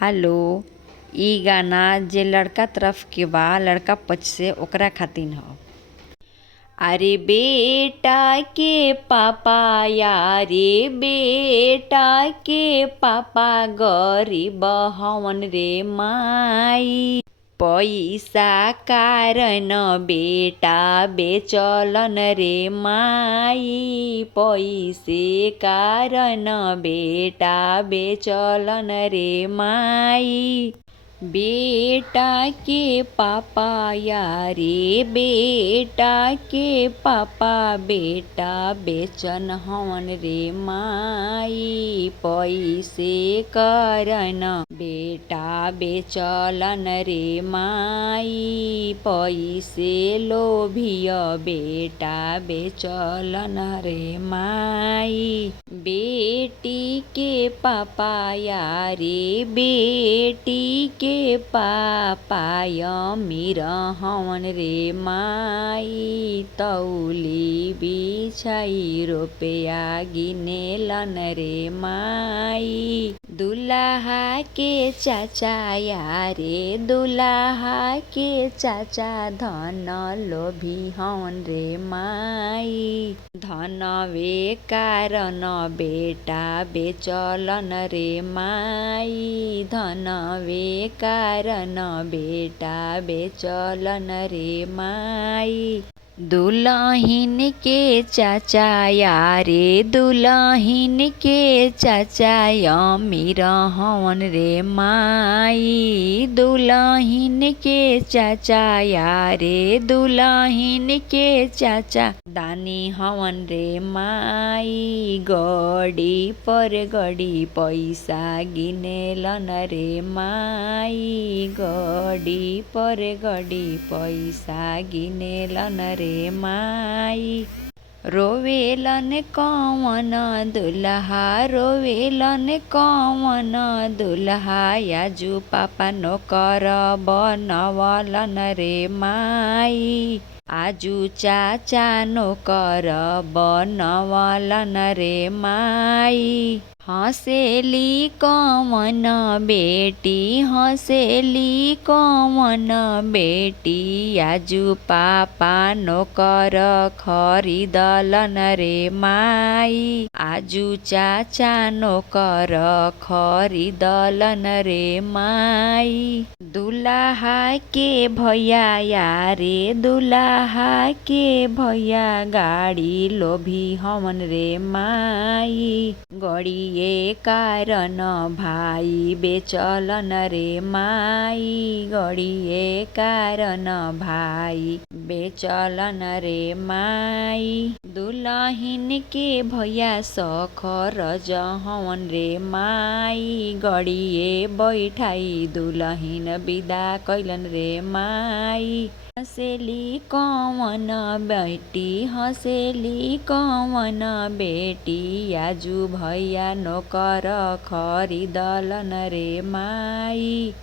Hello. इ गाना जे लड़का तरफ के बा लड़का पक्ष से ओकरा खातिन ह। अरे बेटा के पापा यारे बेटा के पापा गरीब हवन रे माई। पैसा कारण बेटा बेचलन रे माई। पैसे कारण बेटा बेचलन रे माई। बेटा के पापा यारे बेटा के पापा बेटा बेचन हवन रे माई। पैसे कारण बेटा बेचलन रे माई। पैसे लोभिय बेटा बेचलन रे माई। बेटी के पापा यारे बेटी के पापा अमीर हवन रे माई। तौली बिछाई रुपया गिनेलन रे माई। दुल्हा के चाचा यारे दुल्हा के चाचा धन लोभी हवन रे माई। धनवे कारण बेटा बेचलन रे माई। धनवे कारण बेटा बेचलन रे माई। दुल्हिन के चाचा यारे दुल्हिन के चाचा अमीर हवन रे माई। दुल्हिन के चाचा यारे दुल्हिन के चाचा दानी हवन रे माई। गड़ी पर गड़ी पैसा गिनेलन रे माई। गड़ी पर गड़ी पैसा गिनेलन रे माई। रोवेलन कौन दुल्हा रोवेलन कौन दुल्हा याजू पापा नौकर बनवलन रे माई। आजू चाचा नौकर बनवलन रे माई। हँसेली कौन बेटी हँसेली कौन बेटी आजू पापा नौकर खरीदलन रे माई। आजू चाचा नौकर खरीदलन रे माई। दुल्हा के भैया यारे दुल्हा के भैया गाड़ी लोभी हवन रे माई। गड़िए कारण भाई बेचलन रे माई। गड़िए कारण भाई बेचलन रे माई। दुल्हिन के भैया सखर हवन रे माई। गड़िए बैठाई दुल्हिन विदा कैलन रे माई। हँसेली कौन बेटी हँसेली कौन बेटी आजू भैया नौकर खरीदलन रे माई।